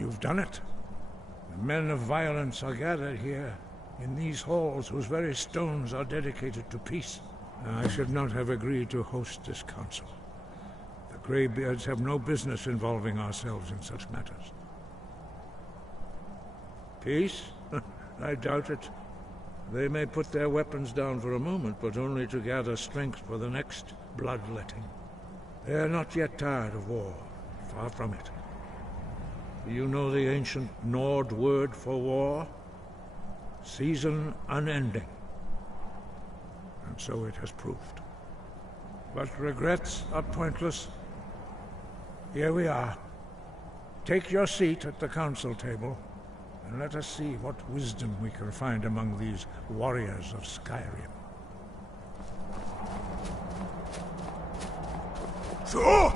You've done it. The men of violence are gathered here, in these halls whose very stones are dedicated to peace. I should not have agreed to host this council. The Greybeards have no business involving ourselves in such matters. Peace? I doubt it. They may put their weapons down for a moment, but only to gather strength for the next bloodletting. They are not yet tired of war. Far from it. Do you know the ancient Nord word for war? Season unending. And so it has proved. But regrets are pointless. Here we are. Take your seat at the council table, and let us see what wisdom we can find among these warriors of Skyrim. So!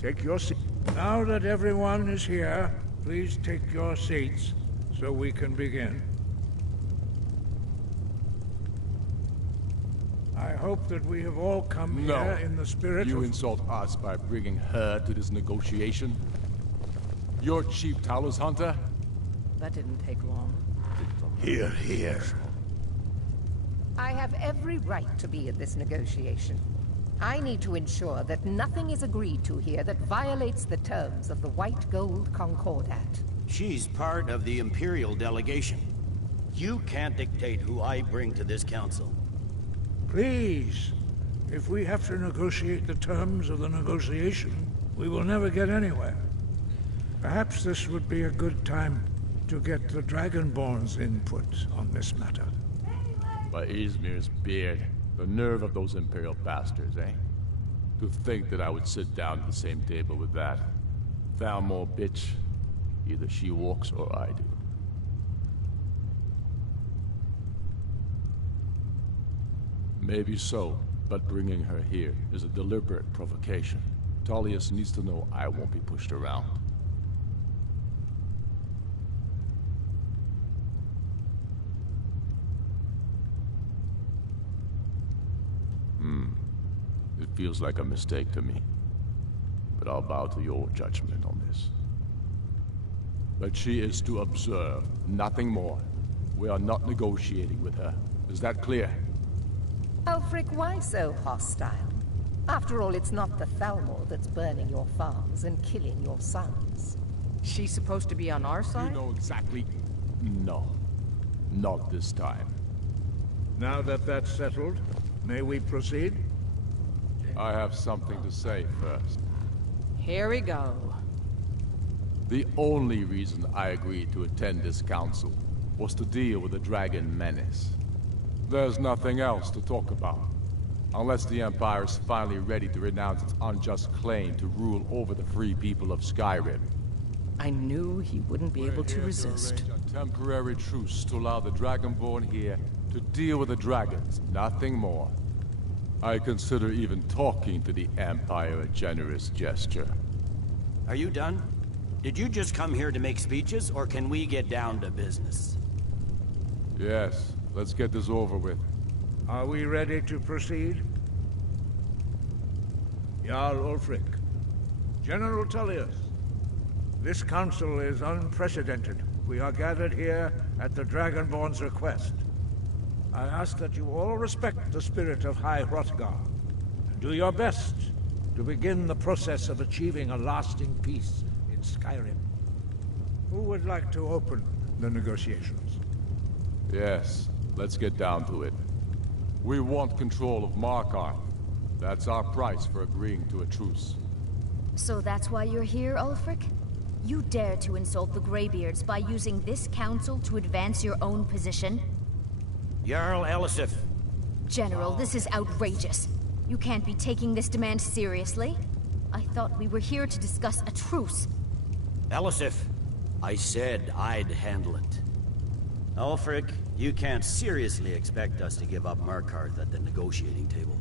Take your seat. Now that everyone is here, please take your seats so we can begin. I hope that we have all come here in the spirit You insult us by bringing her to this negotiation? You're Chief Talos Hunter? That didn't take long. Hear, hear. I have every right to be at this negotiation. I need to ensure that nothing is agreed to here that violates the terms of the White Gold Concordat. She's part of the Imperial delegation. You can't dictate who I bring to this council. Please, if we have to negotiate the terms of the negotiation, we will never get anywhere. Perhaps this would be a good time to get the Dragonborn's input on this matter. By Izmir's beard. The nerve of those Imperial bastards, eh? To think that I would sit down at the same table with that. Thalmor bitch. Either she walks or I do. Maybe so, but bringing her here is a deliberate provocation. Tullius needs to know I won't be pushed around. It feels like a mistake to me. But I'll bow to your judgment on this. But she is to observe, nothing more. We are not negotiating with her. Is that clear? Ulfric, why so hostile? After all, it's not the Thalmor that's burning your farms and killing your sons. She's supposed to be on our side? You know exactly... No. Not this time. Now that that's settled, may we proceed? I have something to say first. Here we go. The only reason I agreed to attend this council was to deal with the dragon menace. There's nothing else to talk about. Unless the Empire is finally ready to renounce its unjust claim to rule over the free people of Skyrim. I knew he wouldn't be able to resist. Arrange a temporary truce to allow the Dragonborn here to deal with the dragons, nothing more. I consider even talking to the Empire a generous gesture. Are you done? Did you just come here to make speeches, or can we get down to business? Yes, let's get this over with. Are we ready to proceed? Jarl Ulfric, General Tullius, this council is unprecedented. We are gathered here at the Dragonborn's request. I ask that you all respect the spirit of High Hrothgar, and do your best to begin the process of achieving a lasting peace in Skyrim. Who would like to open the negotiations? Yes, let's get down to it. We want control of Markarth. That's our price for agreeing to a truce. So that's why you're here, Ulfric? You dare to insult the Greybeards by using this council to advance your own position? Jarl Elisif. General, this is outrageous. You can't be taking this demand seriously. I thought we were here to discuss a truce. Elisif, I said I'd handle it. Ulfric, you can't seriously expect us to give up Markarth at the negotiating table.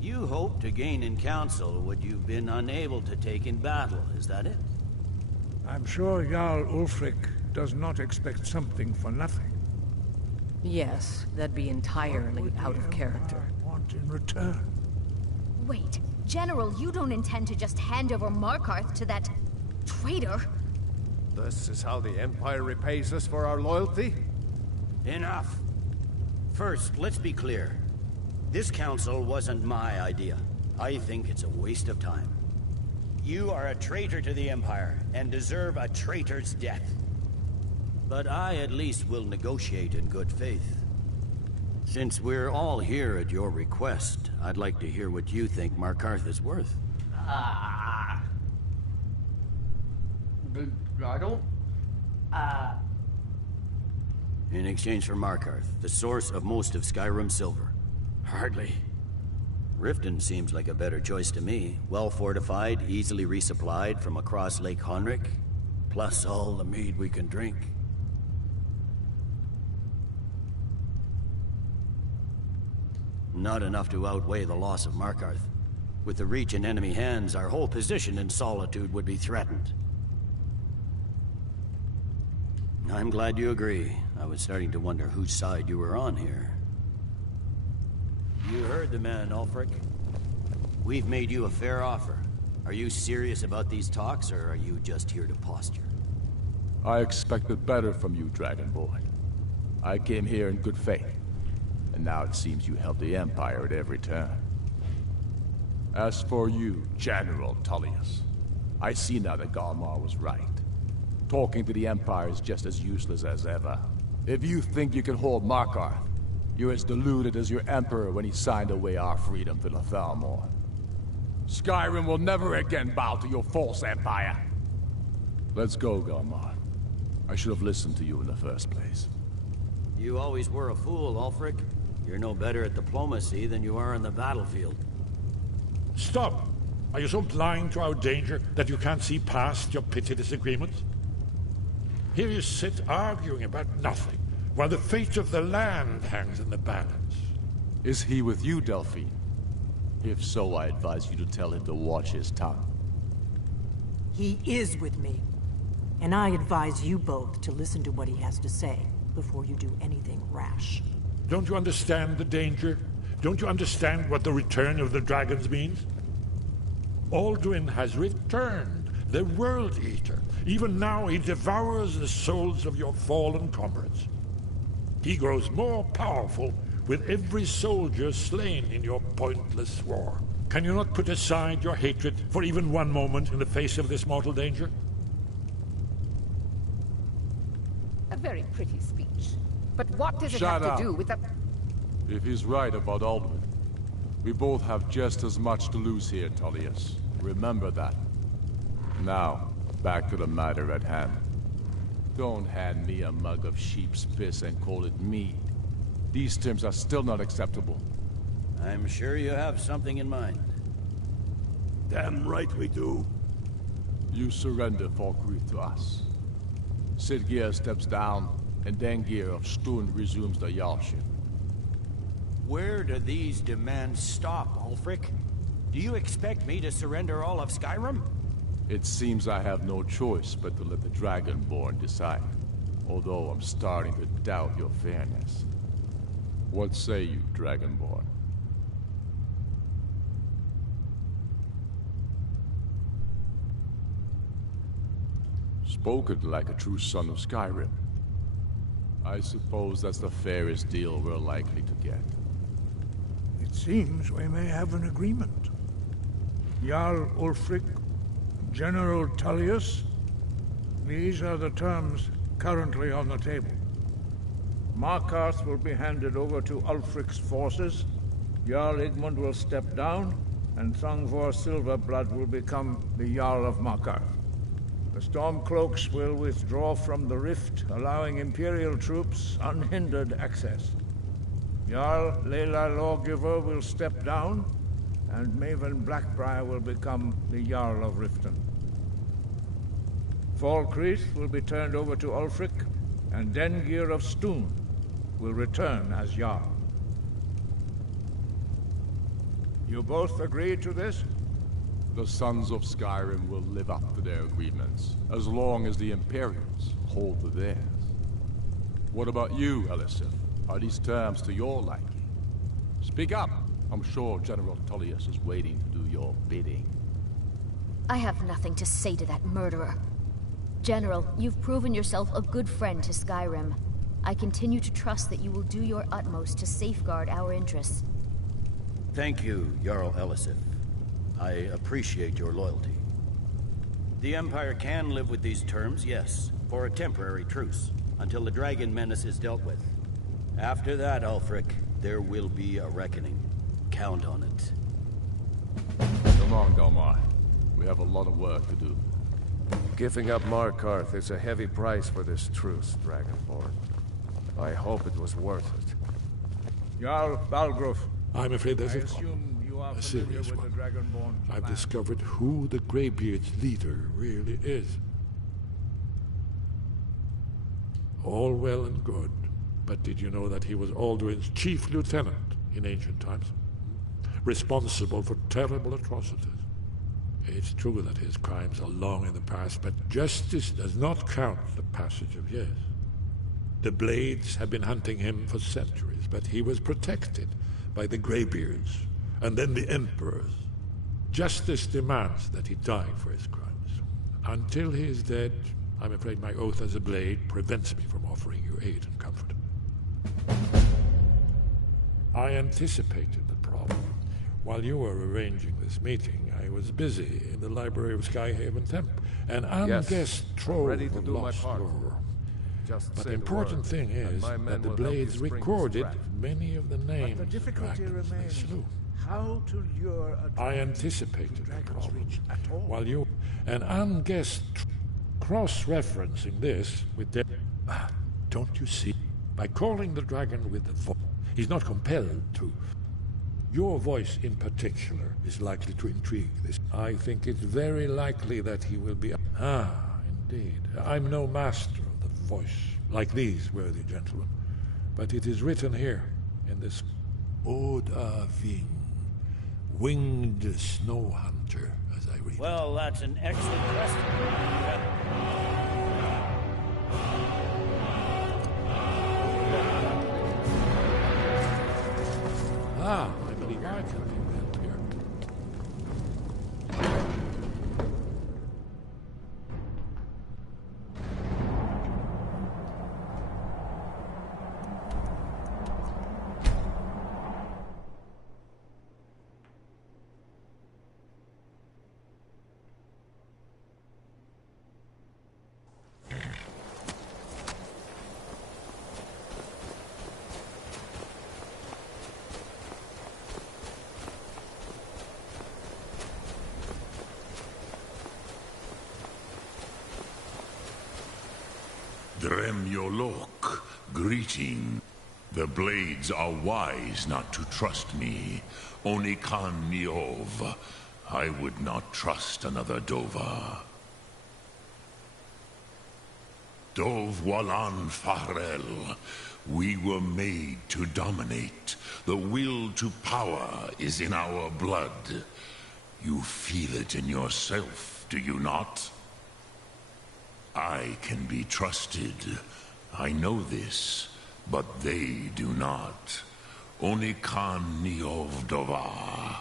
You hoped to gain in council what you've been unable to take in battle, is that it? I'm sure Jarl Ulfric does not expect something for nothing. Yes, that'd be entirely out of character. Want in return? Wait, General, you don't intend to just hand over Markarth to that traitor? This is how the Empire repays us for our loyalty? Enough. First, let's be clear. This council wasn't my idea. I think it's a waste of time. You are a traitor to the Empire, and deserve a traitor's death. But I at least will negotiate in good faith. Since we're all here at your request, I'd like to hear what you think Markarth is worth. I don't... In exchange for Markarth, the source of most of Skyrim's silver. Hardly. Riften seems like a better choice to me. Well fortified, easily resupplied from across Lake Honric, plus all the mead we can drink. Not enough to outweigh the loss of Markarth. With the Reach in enemy hands, our whole position in Solitude would be threatened. I'm glad you agree. I was starting to wonder whose side you were on here. You heard the man, Ulfric. We've made you a fair offer. Are you serious about these talks, or are you just here to posture? I expected better from you, Dragonborn. I came here in good faith, and now it seems you help the Empire at every turn. As for you, General Tullius, I see now that Galmar was right. Talking to the Empire is just as useless as ever. If you think you can hold Markarth, you're as deluded as your Emperor when he signed away our freedom to the Thalmor. Skyrim will never again bow to your false empire. Let's go, Galmar. I should have listened to you in the first place. You always were a fool, Ulfric. You're no better at diplomacy than you are on the battlefield. Stop! Are you so blind to our danger that you can't see past your petty disagreements? Here you sit arguing about nothing, while the fate of the land hangs in the balance. Is he with you, Delphine? If so, I advise you to tell him to watch his tongue. He is with me. And I advise you both to listen to what he has to say before you do anything rash. Don't you understand the danger? Don't you understand what the return of the dragons means? Alduin has returned, the World Eater. Even now he devours the souls of your fallen comrades. He grows more powerful with every soldier slain in your pointless war. Can you not put aside your hatred for even one moment in the face of this mortal danger? A very pretty speech. But what does it Shut have up. to do with the... If he's right about Alduin, we both have just as much to lose here, Tullius. Remember that. Now, back to the matter at hand. Don't hand me a mug of sheep's piss and call it mead. These terms are still not acceptable. I'm sure you have something in mind. Damn right we do. You surrender Falkreath to us. Sidgeir steps down, and Dengir of Stund resumes the Jarlship. Where do these demands stop, Ulfric? Do you expect me to surrender all of Skyrim? It seems I have no choice but to let the Dragonborn decide. Although I'm starting to doubt your fairness. What say you, Dragonborn? spoken like a true son of Skyrim. I suppose that's the fairest deal we're likely to get. It seems we may have an agreement. Jarl Ulfric, General Tullius, these are the terms currently on the table. Markarth will be handed over to Ulfric's forces, Jarl Igmund will step down, and Thongvor Silverblood will become the Jarl of Markarth. The Stormcloaks will withdraw from the rift, allowing Imperial troops unhindered access. Jarl Layla Lawgiver will step down, and Maven Blackbriar will become the Jarl of Riften. Falkreath will be turned over to Ulfric, and Dengir of Stoon will return as Jarl. You both agree to this? The Sons of Skyrim will live up to their agreements, as long as the Imperials hold to theirs. What about you, Elisif? Are these terms to your liking? Speak up! I'm sure General Tullius is waiting to do your bidding. I have nothing to say to that murderer. General, you've proven yourself a good friend to Skyrim. I continue to trust that you will do your utmost to safeguard our interests. Thank you, Jarl Elisif. I appreciate your loyalty. The Empire can live with these terms, yes, for a temporary truce, until the Dragon Menace is dealt with. After that, Ulfric, there will be a reckoning. Count on it. Come on, Galmar. We have a lot of work to do. Giving up Markarth is a heavy price for this truce, Dragonborn. I hope it was worth it. Jarl Balgruf. I'm afraid there's I a problem. assume you are A familiar serious with one. the Dragonborn I've plan. discovered who the Greybeard's leader really is. All well and good, but did you know that he was Alduin's chief lieutenant in ancient times? Responsible for terrible atrocities. It's true that his crimes are long in the past, but justice does not count the passage of years. The Blades have been hunting him for centuries, but he was protected by the Greybeards, and then the Emperors. Justice demands that he die for his crimes. Until he is dead, I'm afraid my oath as a Blade prevents me from offering you aid and comfort. I anticipated the problem. While you were arranging this meeting, I was busy in the library of Skyhaven Temple, and unguessed trove ready to of do my lost part. lore. Just But say the important word, thing and is my men that the will help you Blades spring this recorded trap. many of the names But the difficulty of dragons they remains slew. how to lure a I dragon anticipated to the Dragon's problem. Reach at all. While you and unguessed cross-referencing this with their... Don't you see? By calling the dragon with the voice, he's not compelled to. Your voice in particular is likely to intrigue this. I think it's very likely that he will be... Ah, indeed. I'm no master of the voice, like these worthy gentlemen. But it is written here, in this Oda Ving, winged snow hunter, as I read. Well, that's an excellent question. Ah, I believe I can help here. Dremyolok, greeting. The Blades are wise not to trust me. Onikan Niov. I would not trust another Dova. Dov Walan Farel. We were made to dominate. The will to power is in our blood. You feel it in yourself, do you not? I can be trusted. I know this, but they do not. Onikan Niov Dova.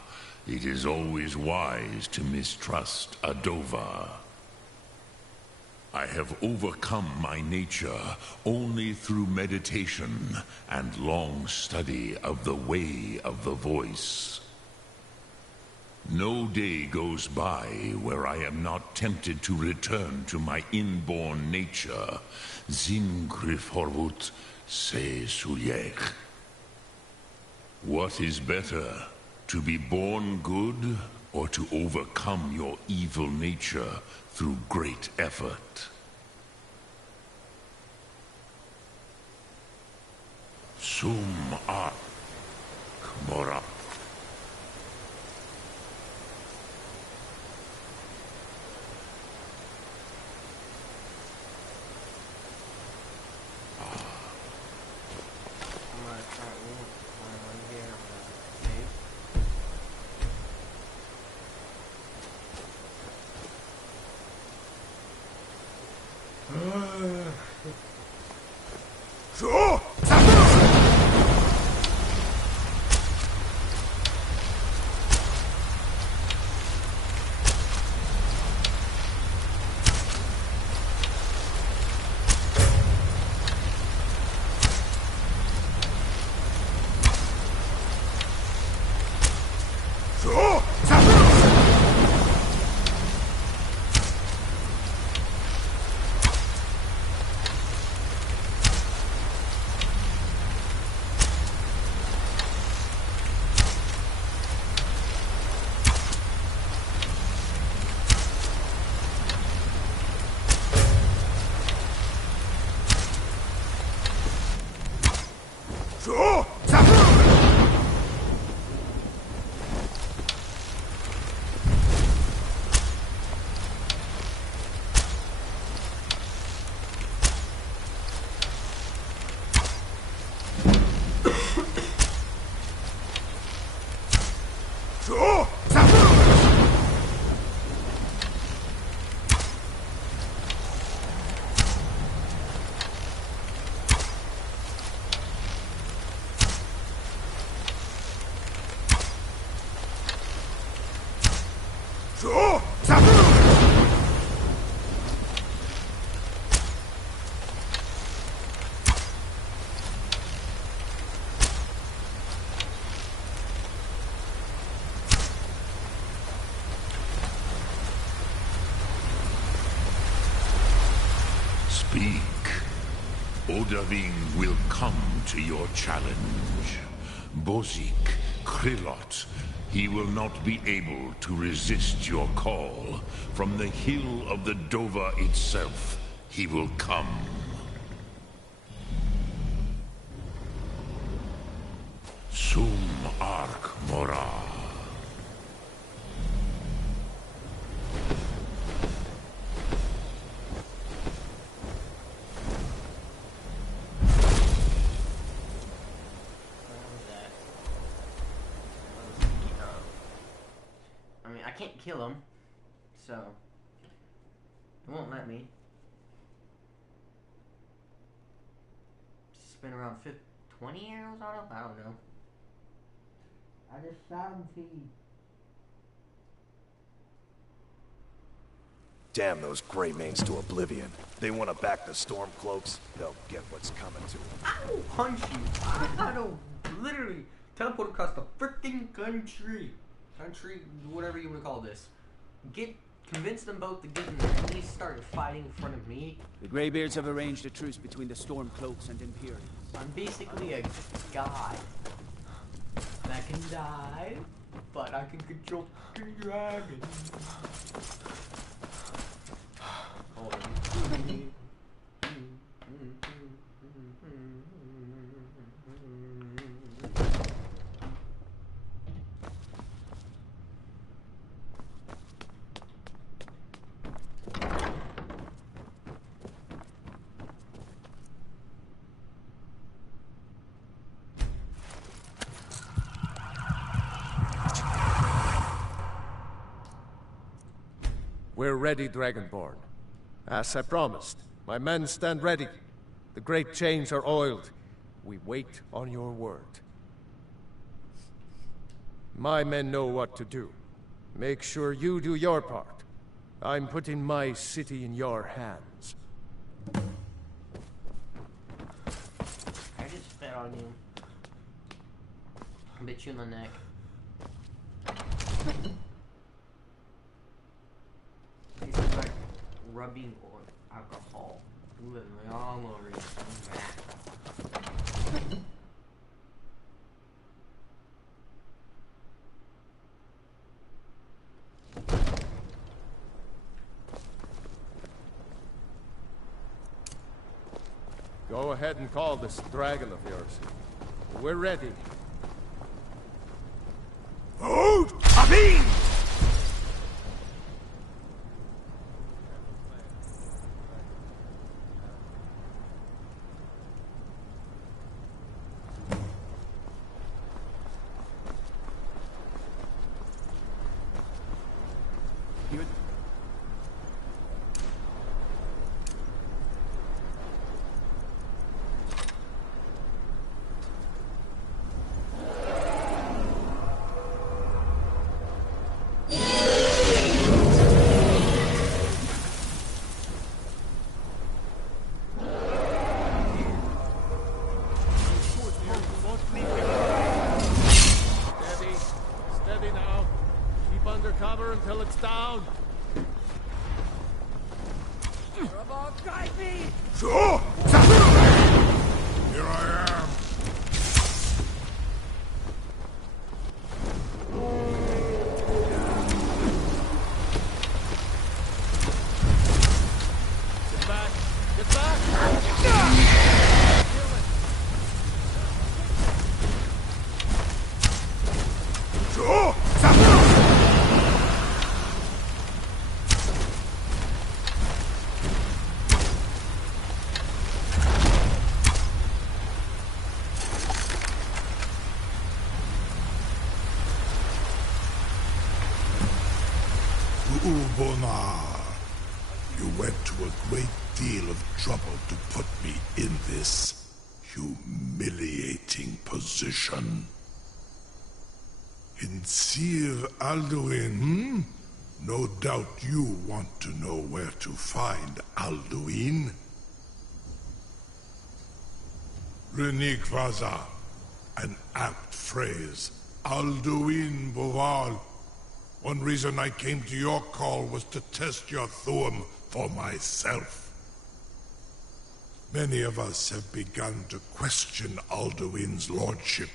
It is always wise to mistrust a Dova. I have overcome my nature only through meditation and long study of the way of the voice. No day goes by where I am not tempted to return to my inborn nature. Zingriforvut se suliek. What is better, to be born good or to overcome your evil nature through great effort? Sum Ark Morap. Speak. Odahviing will come to your challenge. Bozik, Krillot, he will not be able to resist your call. From the hill of the Dova itself, he will come. Sum Ark Mora. I can't kill him, so it won't let me. Spin around 20 arrows on him? I don't know. I just shot him, T. Damn those Greymanes to oblivion. They want to back the Stormcloaks, they'll get what's coming to them. I will punch you. I will literally teleport across the freaking country, whatever you want to call this. Convince them both to get in there and at least start fighting in front of me. The Greybeards have arranged a truce between the Stormcloaks and Imperials. I'm basically a god that can die, but I can control fucking dragons. Hold on. We're ready, Dragonborn. As I promised, my men stand ready. The great chains are oiled. We wait on your word. My men know what to do. Make sure you do your part. I'm putting my city in your hands. I just spit on you. I bit you in the neck. This is like rubbing on alcohol. Moving all over your back. Go ahead and call this dragon of yours. We're ready. Oh, Abin! Until it's down. Guide me! Here I am. Get back! Get back! Ubonar, you went to a great deal of trouble to put me in this humiliating position. In Sir Alduin, No doubt you want to know where to find Alduin. Renikvaza, an apt phrase. Alduin Boval. One reason I came to your call was to test your Thuum for myself. Many of us have begun to question Alduin's lordship,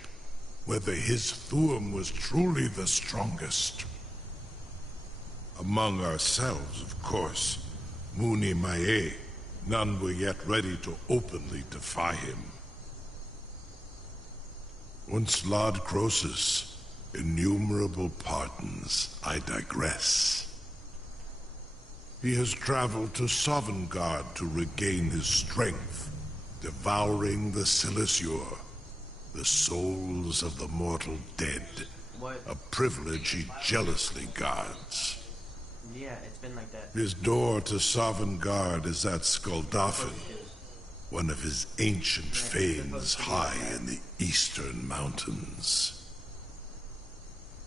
whether his Thuum was truly the strongest. Among ourselves, of course, Muni Mae, none were yet ready to openly defy him. Once Lord Croesus, innumerable pardons, I digress. He has traveled to Sovngarde to regain his strength, devouring the Silesure, the souls of the mortal dead. What? A privilege he jealously guards. Yeah, it's been like that. His door to Sovngarde is at Skuldafn, one of his ancient fanes high in the eastern mountains.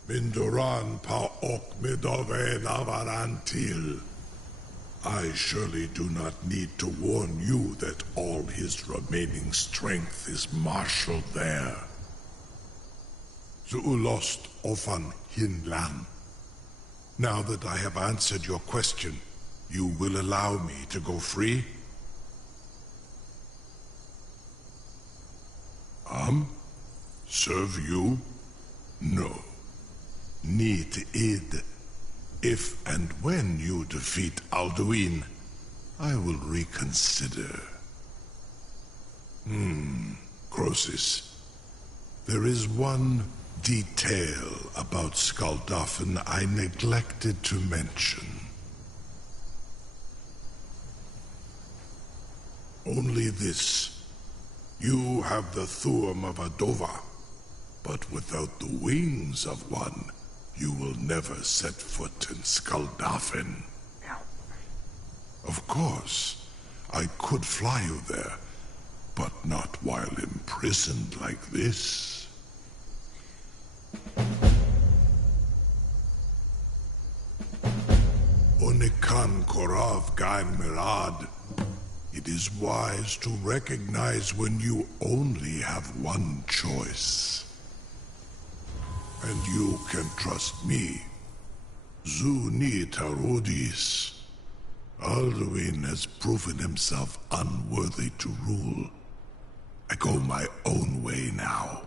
Mindoran pa ok midove navarantil. I surely do not need to warn you that all his remaining strength is marshaled there. Zuulost ofan hinlan. Now that I have answered your question, you will allow me to go free? Serve you? No. Need id. If and when you defeat Alduin, I will reconsider. Croesus. There is one detail about Skuldafn I neglected to mention. Only this. You have the Thuum of Adova, but without the wings of one, you will never set foot in Skuldafn. Of course, I could fly you there, but not while imprisoned like this. Kan Korav Gain Mirad. It is wise to recognize when you only have one choice. And you can trust me. Zuni Tarudis. Alduin has proven himself unworthy to rule. I go my own way now.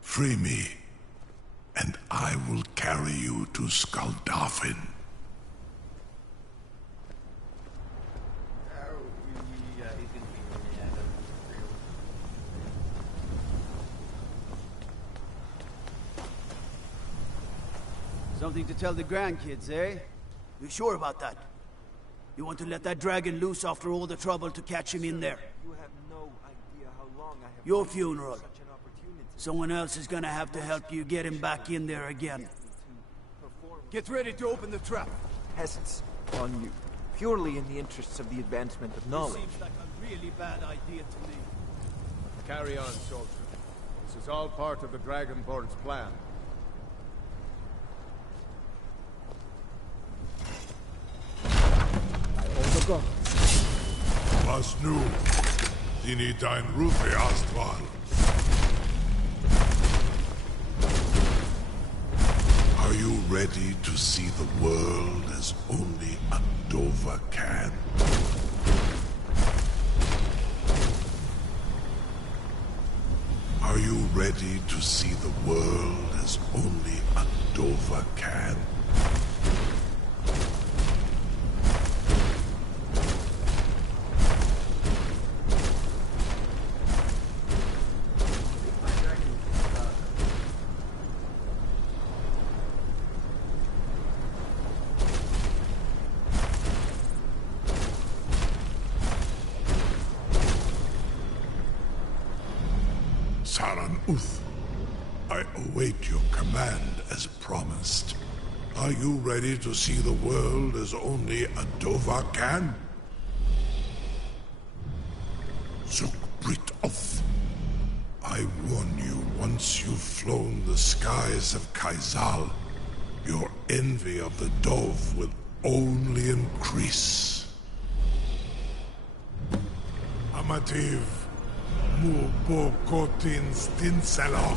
Free me, and I will carry you to Skaldafin. Something to tell the grandkids, eh? You sure about that? You want to let that dragon loose after all the trouble to catch him in there? You have no idea how long I have Your funeral. Someone else is gonna have to help you get him back in there again. Get ready to open the trap. peasants on you, purely in the interests of the advancement of knowledge. This seems like a really bad idea to me. Carry on, soldier. This is all part of the Dragonborn's plan. Was nu, dini dein Rufe Astval. Are you ready to see the world as only Andova can? Are you ready to see the world as only Andova can? Uth, I await your command as promised. Are you ready to see the world as only Andova can? Zukbrit Oth, I warn you, once you've flown the skies of Kaizal, your envy of the Dove will only increase. Amativ. Mubokotin Stinselok.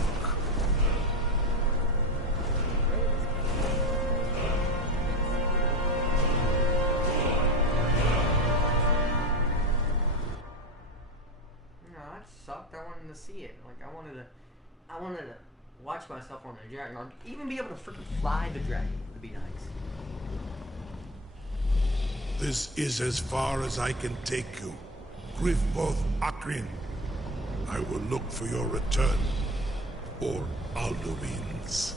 No, that sucked. I wanted to see it. Like I wanted to watch myself on a dragon. I'd even be able to freaking fly the dragon would be nice. This is as far as I can take you. Grifboth Akrin. I will look for your return, or Alduin's.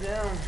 Down.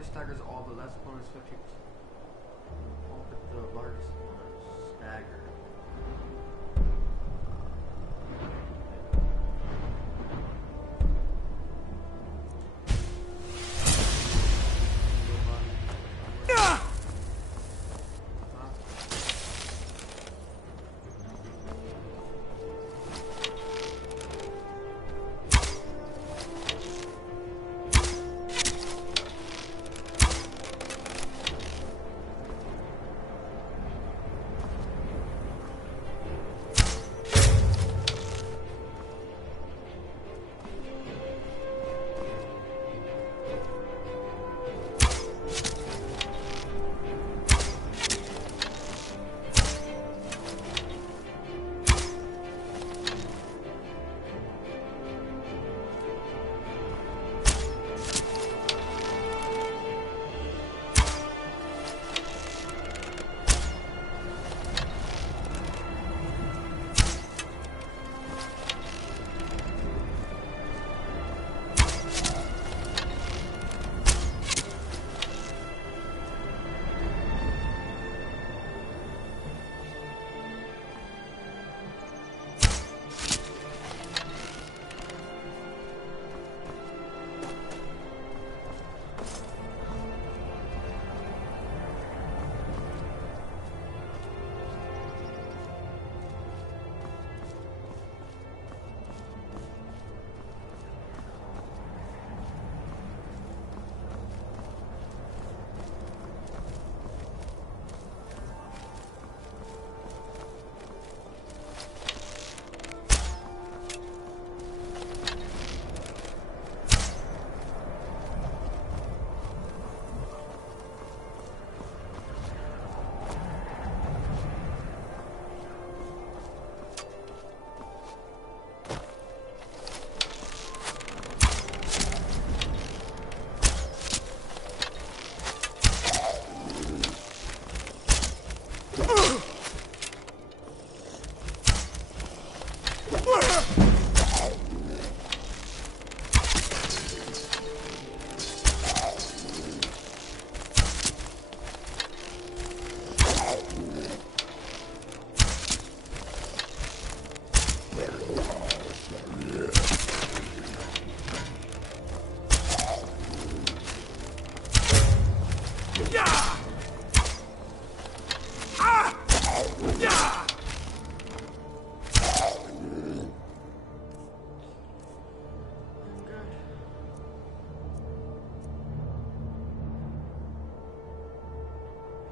Warrior staggers all the less opponents 50%. All but the largest opponents stagger.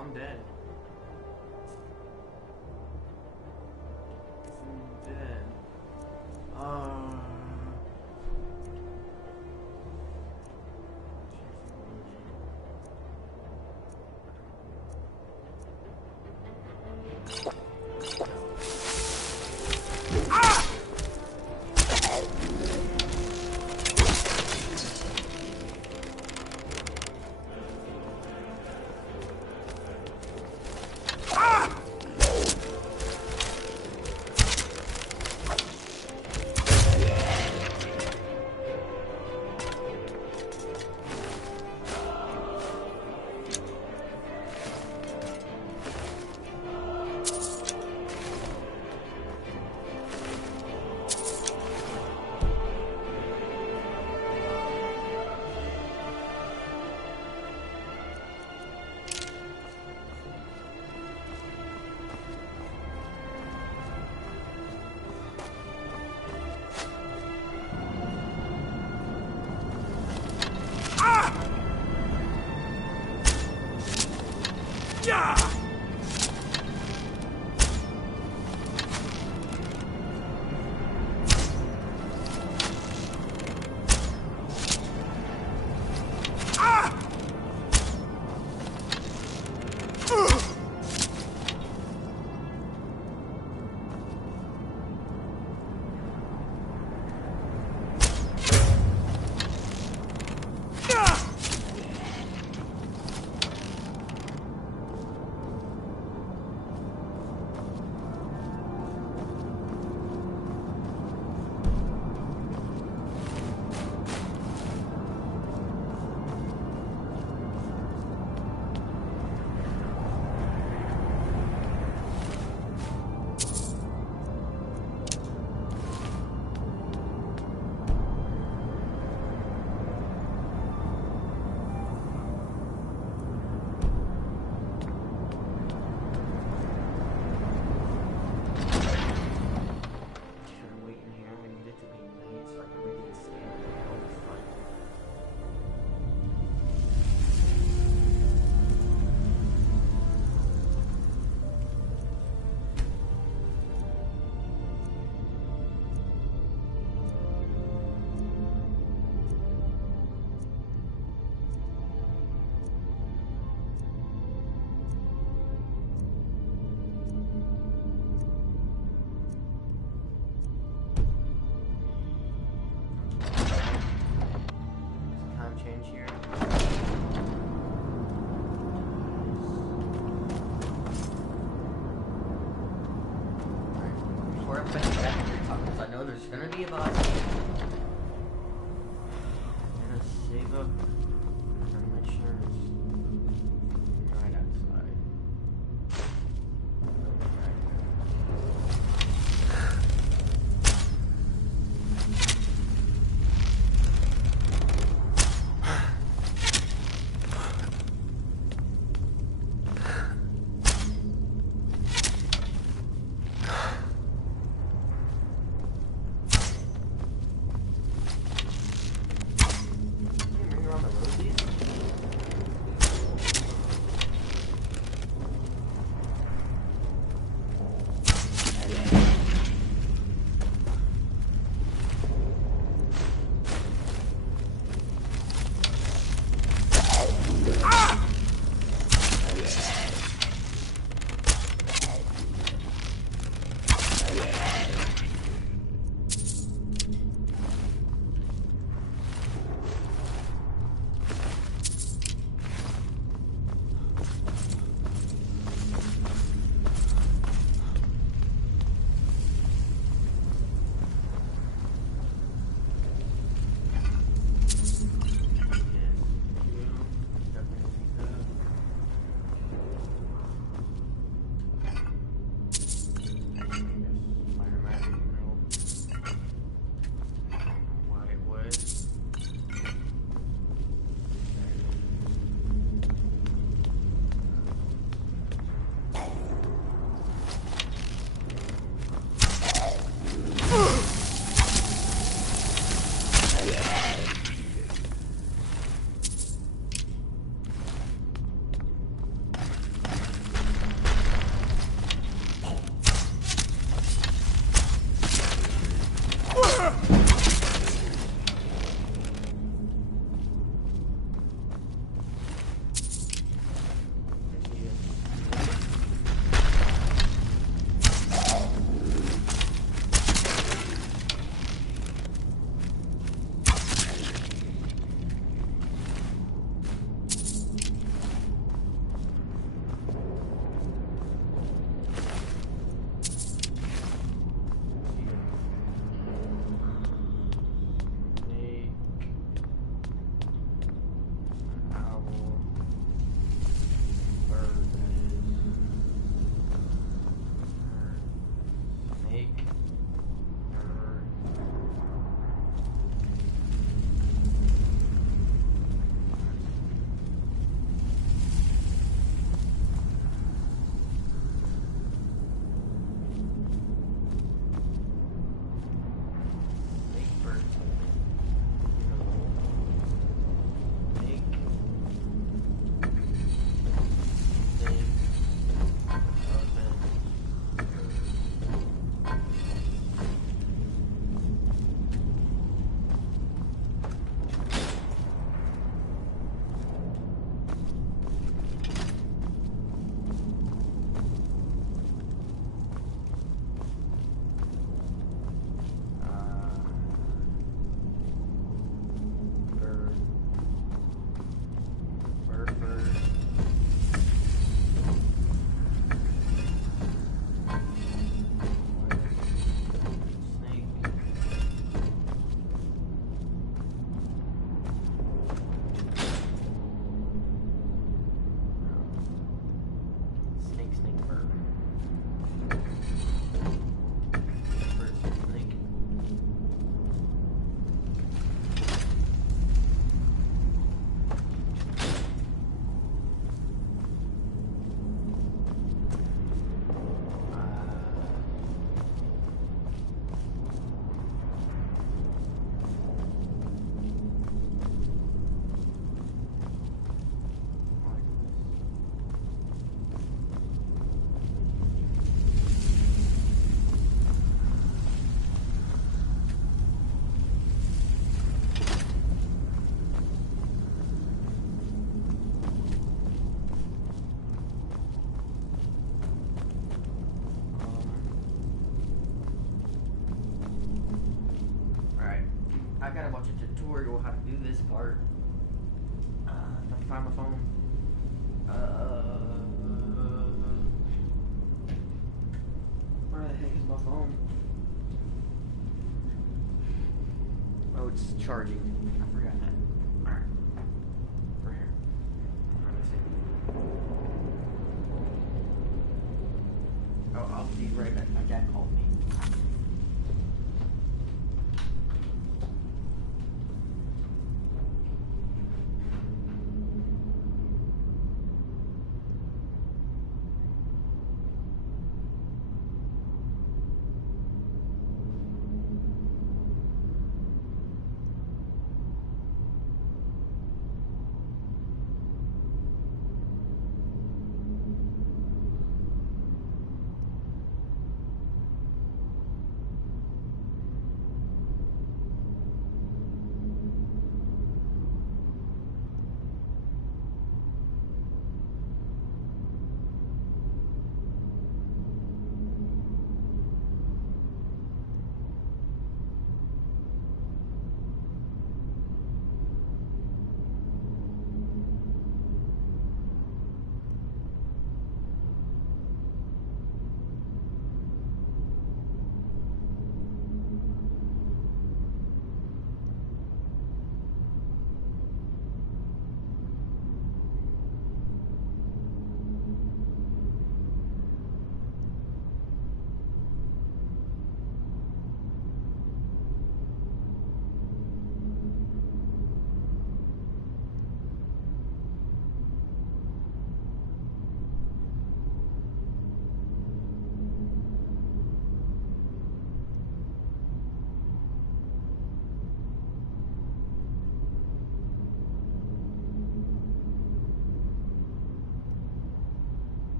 I'm dead. I'm dead. there's gonna be a boss fight. I'm gonna save up on my insurance right outside. I gotta watch a tutorial how to do this part. If I can find my phone. Where the heck is my phone? it's charging. I forgot that. Alright. For here. Let me see. Oh, I'll be right back. My dad called me.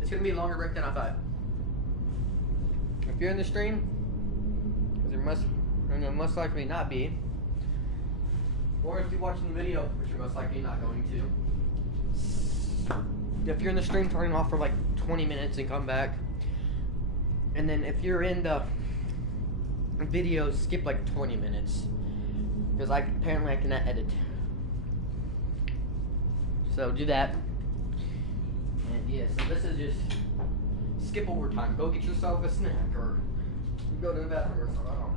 It's gonna be a longer break than I thought. If you're in the stream, because there must likely not be, or if you're watching the video, which you're most likely not going to. If you're in the stream, turn it off for like 20 minutes and come back. And then if you're in the video, skip like 20 minutes. Because apparently I cannot edit. So do that. And yeah, so this is just skip over time. Go get yourself a snack or go to the bathroom or something. I don't know.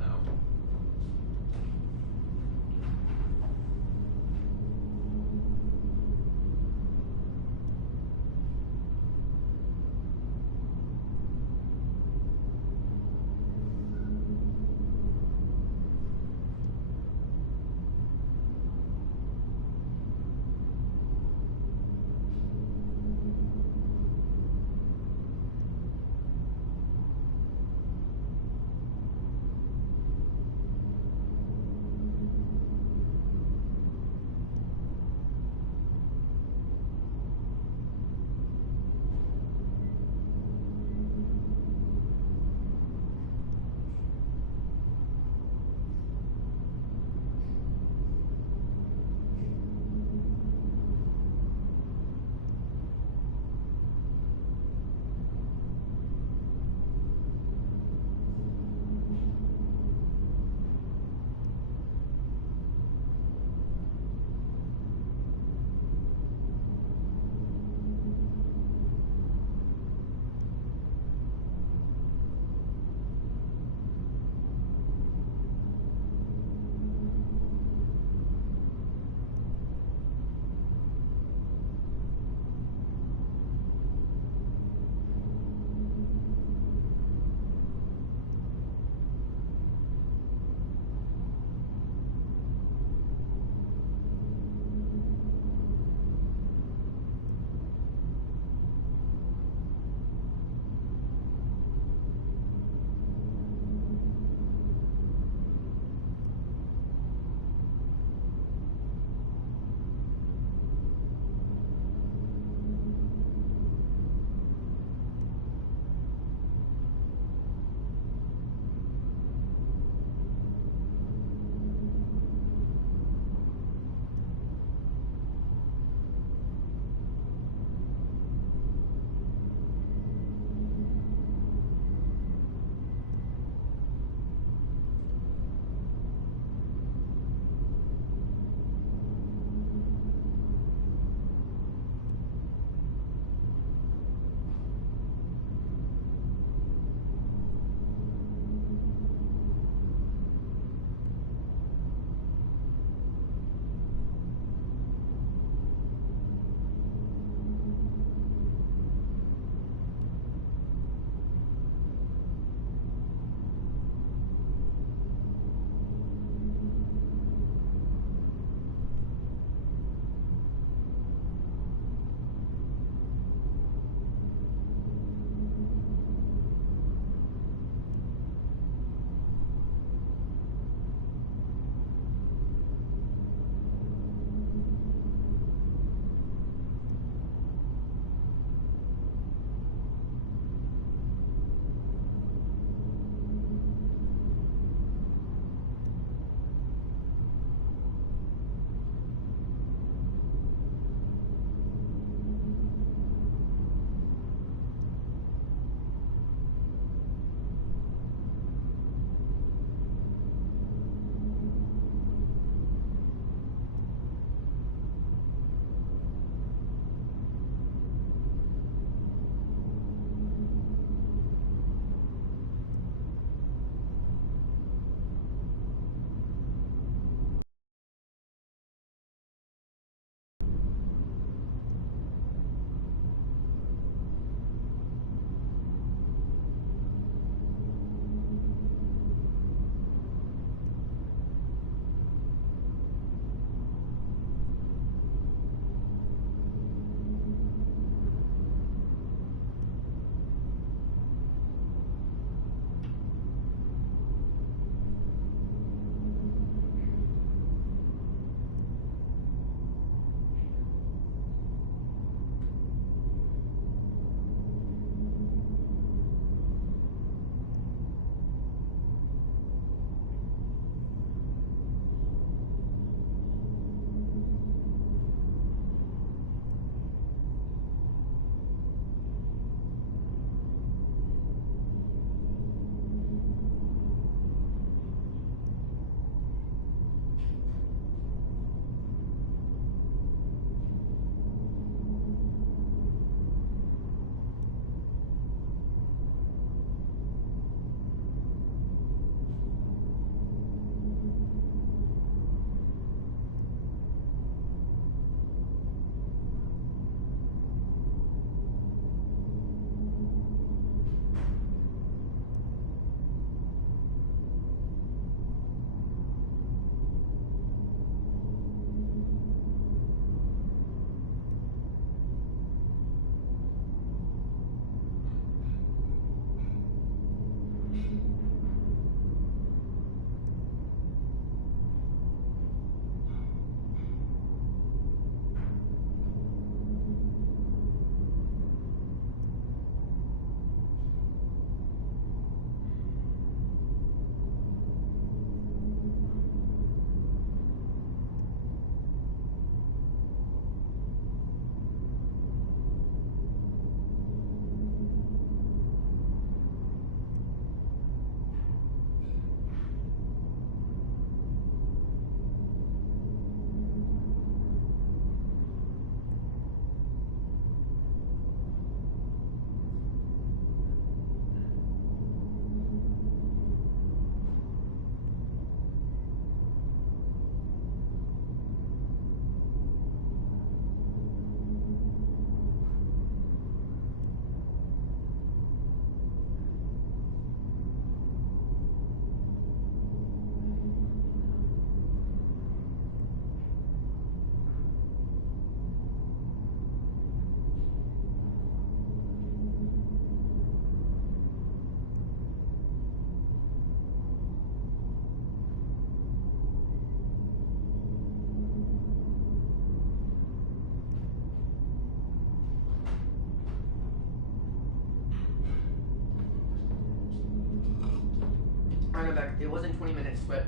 I go back. It wasn't 20 minutes, but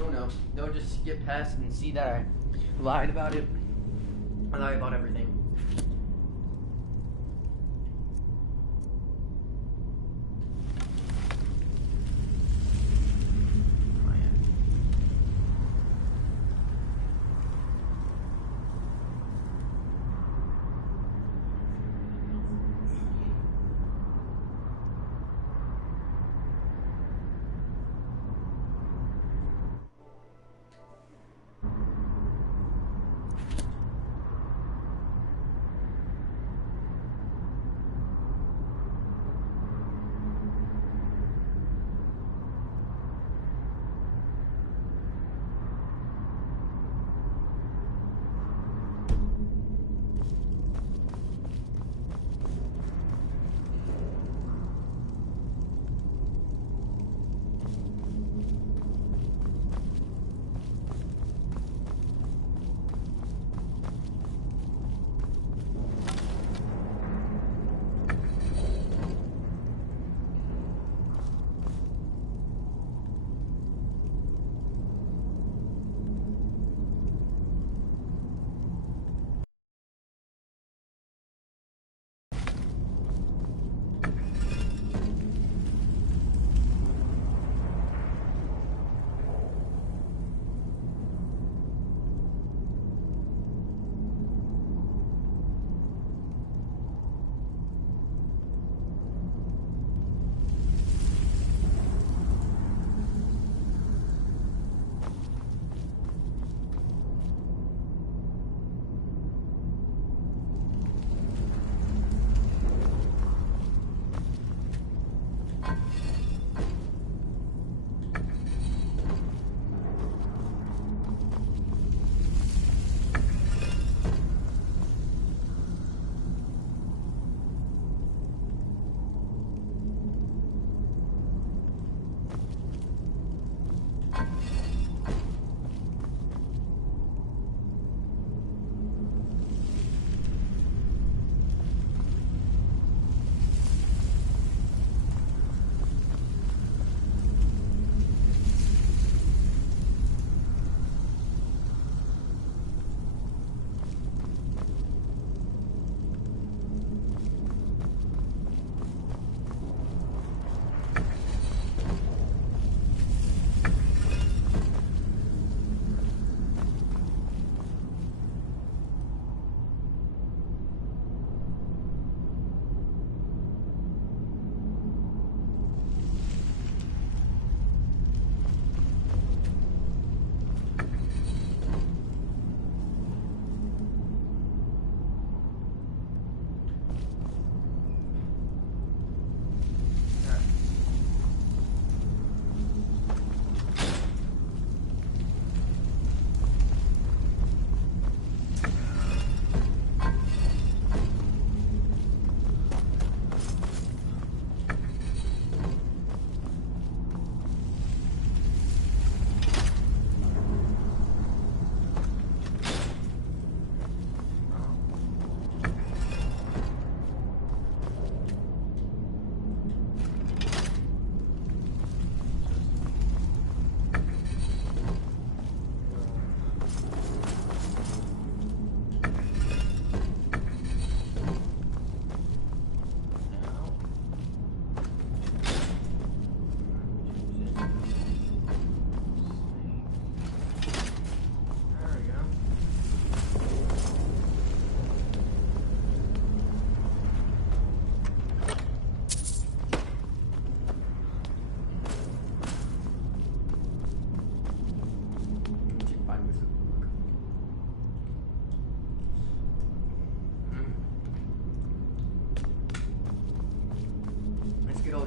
oh no. They'll just skip past and see that I lied about it. I lied about everything.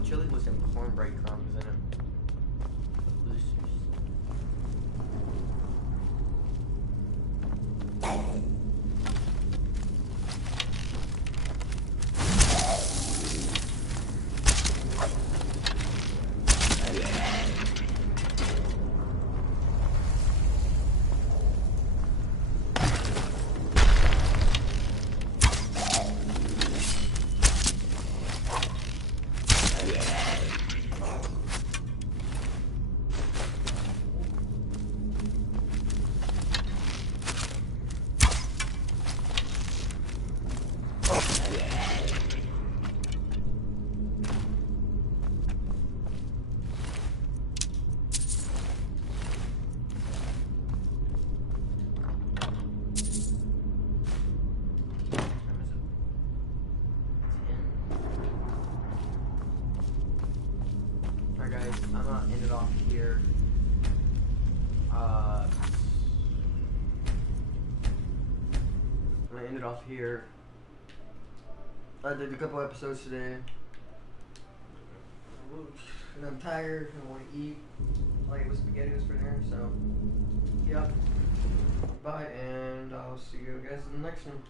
Chili with some cornbread crumbs in it. Boosters. gonna end it off here. I'm gonna end it off here. I did a couple episodes today. And I'm tired and I want to eat. Like it was spaghetti was for dinner, so yep. Bye, and I'll see you guys in the next one.